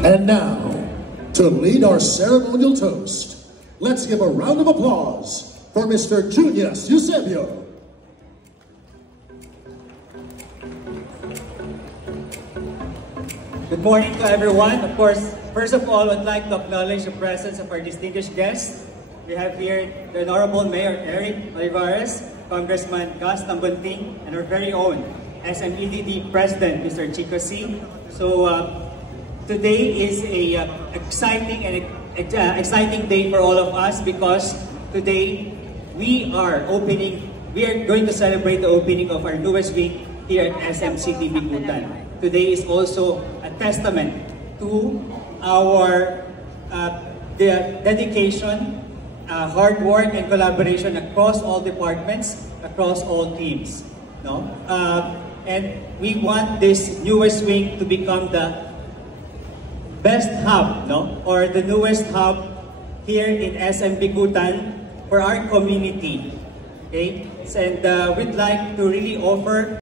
And now, to lead our ceremonial toast, let's give a round of applause for Mr. Junius Eusebio. Good morning to everyone. Of course, first of all, I'd like to acknowledge the presence of our distinguished guests. We have here the Honorable Mayor Eric Olivares, Congressman Gus Tambunting, and our very own SMEDD President, Mr. Chico C. So today is a exciting day for all of us because today we are going to celebrate the opening of our newest wing here at SM City Bicutan. Today is also a testament to our dedication, hard work, and collaboration across all departments, across all teams. No? And we want this newest wing to become the best hub, no? Or the newest hub here in SM Bicutan for our community. Okay? And we'd like to really offer